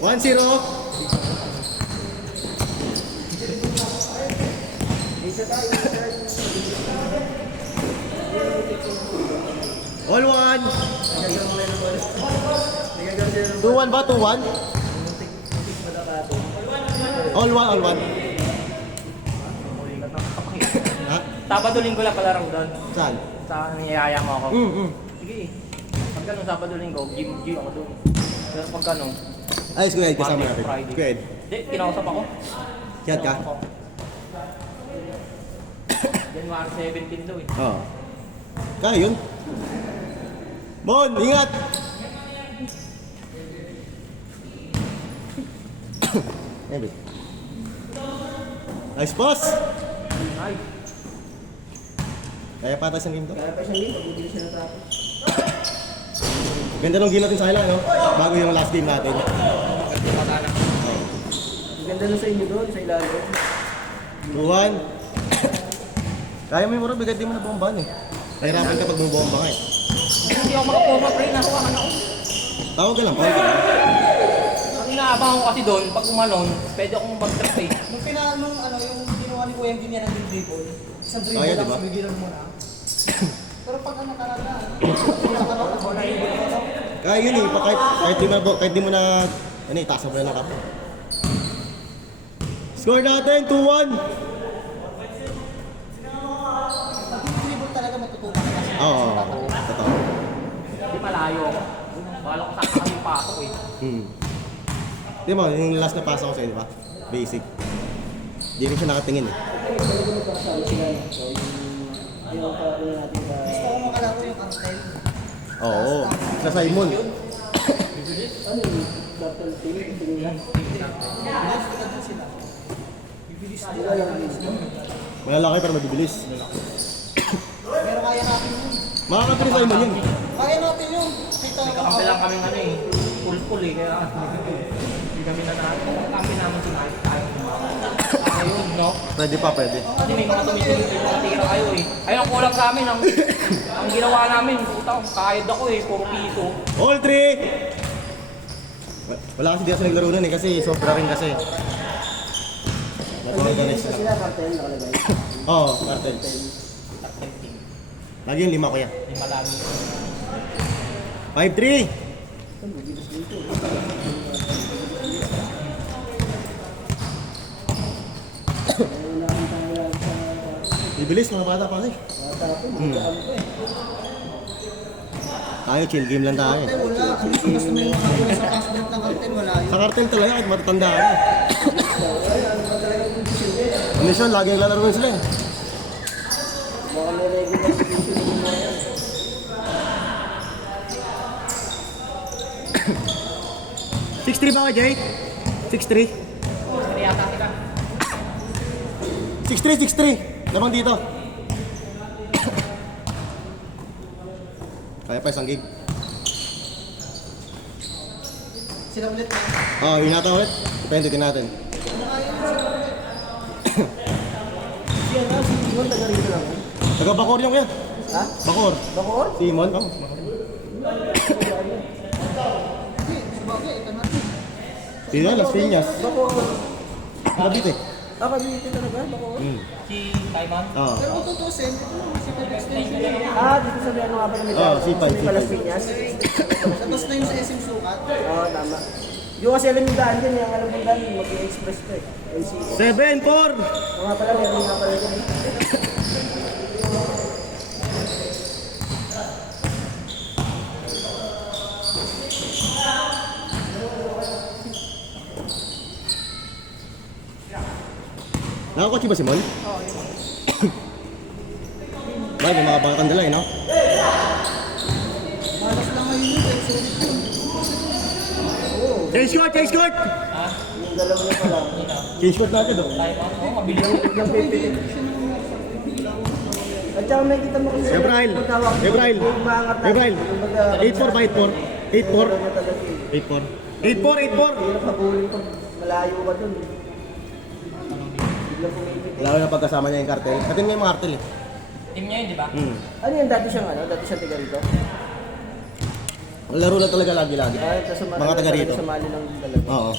1-0. All one. 2-1 ba? 2-1? All one, all one. Ha? Sabado linggo lang pala doon. Saan? Sa niyayaya mo ako. Sige. Pag ganun Sabado linggo, gym ako doon. Pero pag ganun, Ay, Kuya Ed, kasama Monday to natin. Friday. Kuya Ed, Hindi, kinausap ako. kiyat ka? Kinausap ako. January 17 daw eh. Oo. Kaya yun. Bon, ingat! Ebe. Nice pass! Ay, Kaya patas ang game to. Kaya pa siyang game, pag-ibig siya natapos. Ganda nung game natin sa kanila, no? Bago yung last game natin. pata na. Ang ganda na sa inyo doon, sa ilalim. 2-1. Kaya mo yung mura, bigay di mo na bombahan eh. Nahirapan ka pag bumubomba ka eh. Hindi ako makapoma, pre. Nahawakan ako. Tawag ka lang, pawag ka lang. Ang inaabang ako kasi doon, pag umalon, pwede akong mag-trap eh. Nung yung ginawa ni Kuya Jim yan ang dribble, isang dribble Kaya, lang, diba? sumigilan mo na. Pero pag ano talaga, Kaya yun eh, kahit di mo na, ano eh, taas mo na lang kapo. Score natin, 2-1. pag yung dribble talaga matutunan ka kasi. Oo, totoo. Hindi malayo ako. Bala ko saan kami pasok eh. Di mo, yung last na pasa ko sa'yo, di ba? Basic. Di rin siya nakatingin eh. Gusto ko makalaro yung cartel. Oo, sa Simon. Ano yung cartel team? Tingnan. Malalaki pero mabibilis. Pero kaya natin yun. Makakapin sa Simon yun. Kaya natin yun. Kita May kakampi lang kami ano eh. Full eh. Kaya hindi kami na natin. Ang kampi namin sinabi tayo. Kaya yun, no? Pwede pa, pwede. Kasi may mga tumitulog, may mga tira kayo eh. Ayun, ang kulang sa amin. Ang ginawa namin, puta, kahit ako eh, 4 piso. All three! Wala kasi di ako naglaro nun eh, kasi sobra rin kasi. Nag-organize lang. sila cartel nakalagay. Oo, cartel. Lagi yung 5 kuya. Hindi malami. 5-3! Bibilis mga bata pa eh. Tayo, chill game lang tayo. Wala. Gusto mo yung makakuha sa passport ng cartel, wala yun. Sa cartel talaga, kahit matatanda ka. Mission, lagi yung lalaro sila eh. Baka may regular decision mo yan. 6-3 ba ka, Jay? 6-3? Kaya yata sila. 6-3. Lamang dito. Kaya pa isang gig. Sila ulit na. Yun natin ulit. Depende din natin. Siya na, si Timon, taga rito lang. Taga Bacor yung yan. Ha? Bacor. Bakor? Simon. Hindi, sabagay, ito natin. Sino yan? Las Piñas. Bakor. Cavite. Kabiti talaga, Bakor. Si Taiman. Oo. Pero kung tutusin, ito naman si Pepex na yun. Dito sa ano nga ba namin? C5. Palas Piñas. Tapos na yung sa SM Sukat. Oo, tama. Yung kasi alam yung daan din, yung alam yung daan, mag-i-express to eh. LCS. 7-4! O nga pala, meron nga pala dyan eh. Nakakotsi ba si Mon? Oo. Bay, may mga bangkang dala eh, no? Malas lang ngayon yun, pero sulit yun. Change court! Change court! Yung dalawa na pala. Change court natin, oh. Taiman, oo, mabilis. Biglang pipitin. At saka may kita mo kasi Gabriel! tawag mo, Gabriel! yung maangat na. Gabriel! Yung baga- 8-4 ba? 8-4? 8-4? Ano na talaga eh. 8-4? 8-4! Hirap habulin pag malayo ka dun. Biglang pumipit. Lalo na pagkasama niya yung kartel. Kasi may mga kartel eh. Team niya yun, di ba? Ano yan, dati siyang ano? Dati siyang tiga rito? Laro lang talaga lagi-lagi. Mga taga rito. Sumali lang din talaga. Oo.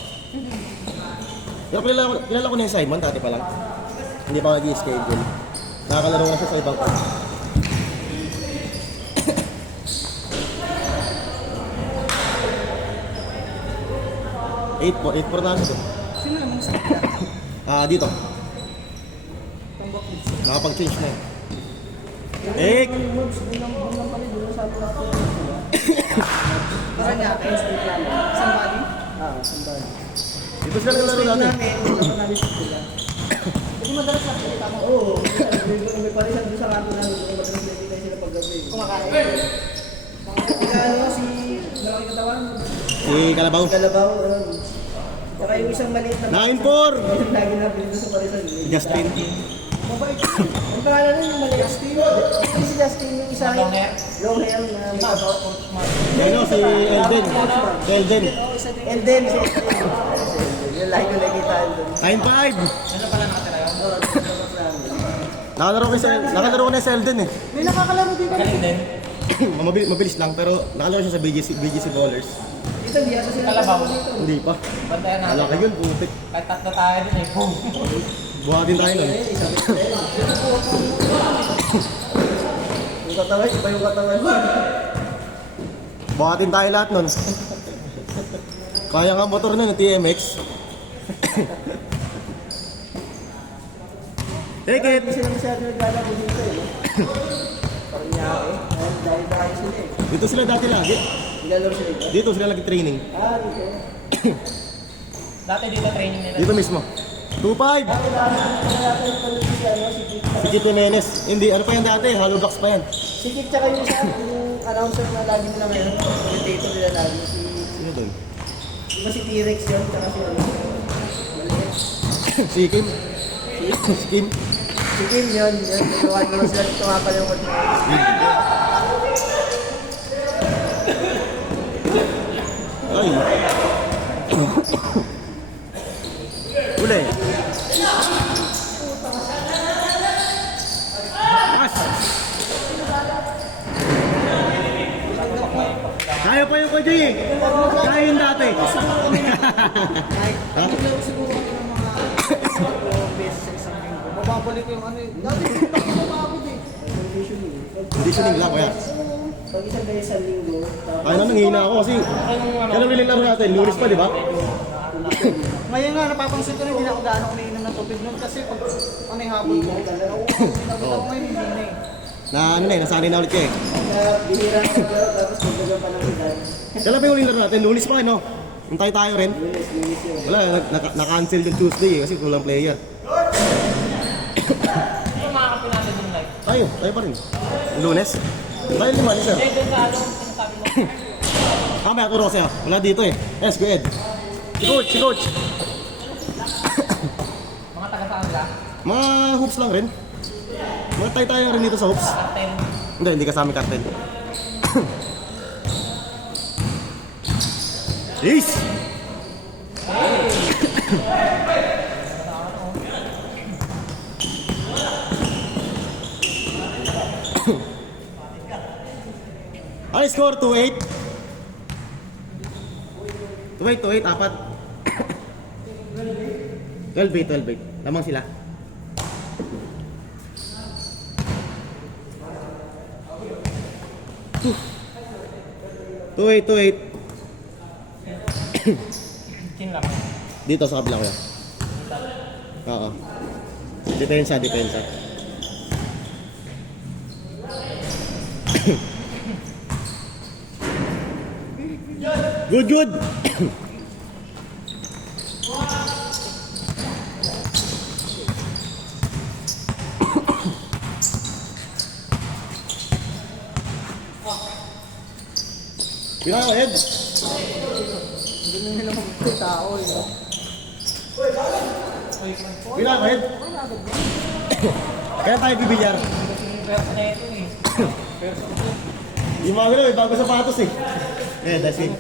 Pero kilala ko na yung Simon, dati pa lang. Hindi pa nag-i-schedule. Nakakalaro na siya sa ibang court. Eight po na ito. Sino naman sa kanya? Dito. Nakapag-change na eh. Ek! Para niya, somebody? Sandali. Dito sila naglalaro natin. Hindi madalas sa kanya, tama. Oo. May palisan doon sa kanto namin. Madalas na sila paggabi. Kumakain. Ano si malaki katawan? Si Kalabaw. Kalabaw. Saka yung isang maliit na 9-4! lagi na pinito sa palisan. Justin. Mabait. Ang pangalan nun yung maliit. Hindi si Justin yung isa. Long hair? Long hair na may Ano, si Elden. Si Elden. And then si yung lagi ko nakikita doon. 9-5! Ano pala nakatira yun? Nakalaro ko na si Elden eh. May nakakalaro din kami. Galing din. Mabilis lang pero nakalaro siya sa BGC Bowlers. Dito di ata sila Kalabaw. Hindi pa. Bantayan natin. Malaki yun, putik. Kahit tatlo tayo din eh. Boom. Buhatin tayo nun. Yung katawan, iba yung katawan. Buhatin tayo lahat nun. Kaya nga motor nun, TMX. Take it! Hindi sila masyado naglalaro dito eh. Parang nyake. Dahil sila eh. Dito sila dati lagi. Nilalaro sila dito. Dito sila lagi training. Dito. Dati dito training nila. Dito mismo. 2-5! Si Kit Jimenez. Hindi, ano pa yan dati? Hollow blocks pa yan. Si Kit tsaka yung isa, yung announcer na lagi nila ngayon. Commentator nila lagi. Sino doon? Diba si T-Rex yun, tsaka si ano. Si Kim. Si Kim. Si Kim yun. Tumakan naman sila. Tumakan yung kod. Ay. Uli. Mas. Kaya pa yung kodi eh. Kaya yung dati. Ha? Siguro kami ng mga beses sa isang linggo. Mababalik ko yung ano eh. Dati hindi ako mababalik eh. Conditioning lang kaya. Pag isang beses sa linggo, Kaya naman hina ako kasi kailan nilalaro natin? Lunes pa, di ba? Ngayon nga, napapansin ko na hindi na ako gaano umiinom ng tubig nun kasi pag ano yung hapon ko, pinagod ako ngayon, hindi na eh. Na ano na eh, nasanay na ulit ka eh. bihira na pero tapos magdagang pa ng edad. Kailan pa yung huling laro natin? Lunes pa, no? Hintay tayo rin. Linis yun. Wala, na-cancel yung Tuesday eh kasi kulang player. Ito makakapin natin yung live. Tayo pa rin. Lunes? Tayo lima, sir. Eh, doon sa ano, sinasabi mo. May aturo siya. Wala dito eh. Yes, go ahead. Si coach. Mga taga-saan sila? Mga hoops lang rin. Mga tayo rin dito sa hoops. Cartel. Hindi kasama cartel. Ace! Ano score? 2-8? 2-8, apat. 12-8. Lamang sila. Two eight. Chin lang. Dito sa kabila ko yan. Oo. Depensa. Good. Kailangan ko, Ed. Ganun nila magkatao eh. Kailangan ko, Ed. Kaya tayo bibilyar. Pwersa na ito eh. Yung mga gano'n, may bago sapatos eh. That's it.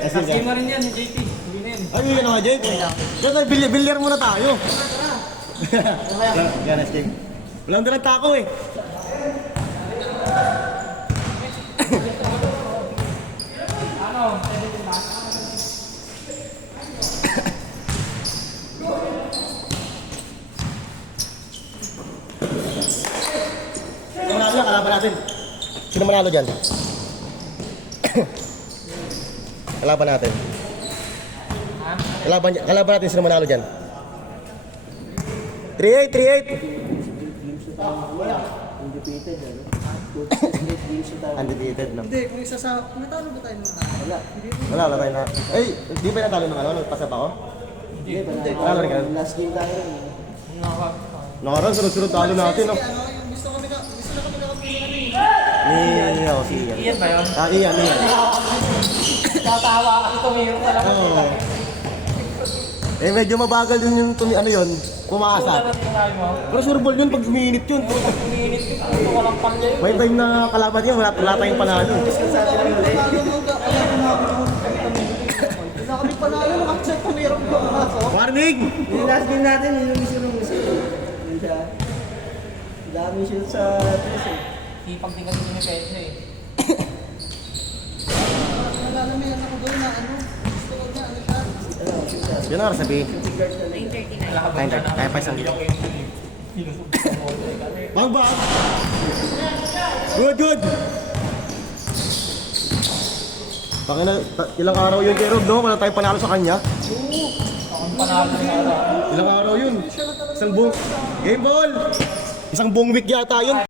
Kasi mo rin yan, JP. Hindi na yun. Ay, yun nga, Jake. Kaya tayo, bilyar muna tayo. Yan, nice game. Walang dalang tako eh. Sino manalo dyan? Kalaban natin. Ha? Kalaban natin sino manalo dyan? 3-8, 3-8. Undefeated, ano? 8 games sa tayo. Undefeated lang. Hindi, kung isa sa... Natalo ba tayo nung Wala. Wala tayo na. Ay, di ba natalo ng ano? Nagpasap ako? Hindi, Wala rin ka. last game tayo rin. Nakaraan, sunod-sunod talo natin, no? Ano, yung gusto na kami nakapili na Ni, si Ian. Iyan ba yun? Ah, Ian. Tatawa kasi tumiro talaga. Oo. Eh, medyo mabagal din yung ano yun, kumasa. Tingnan mo. Pero sure ball yun pag minute yun. Minit yung puto ka lang palya yun. May time na kalaban yun, wala tayong panalo. Wala kami panalo, nakacheck kung mayroon ko kaso. Warning! Yung last game natin, yun yung miss. Hindi siya. Dami shoot sa tres eh. Sipag din kasi ni Pedro eh. Nalalamihan ako doon na ano. Gusto ko na ano siya. Ano, shoot sa Yun ang sabi. Wala ka ba Kaya dyan? kaya pa isang dito. Bang bang! Good! Pakina, ilang araw yun kay Rob, no? Wala tayong panalo sa kanya. Ang panalo na araw. Ilang araw yun? Isang buong... Game ball! Isang buong week yata yun.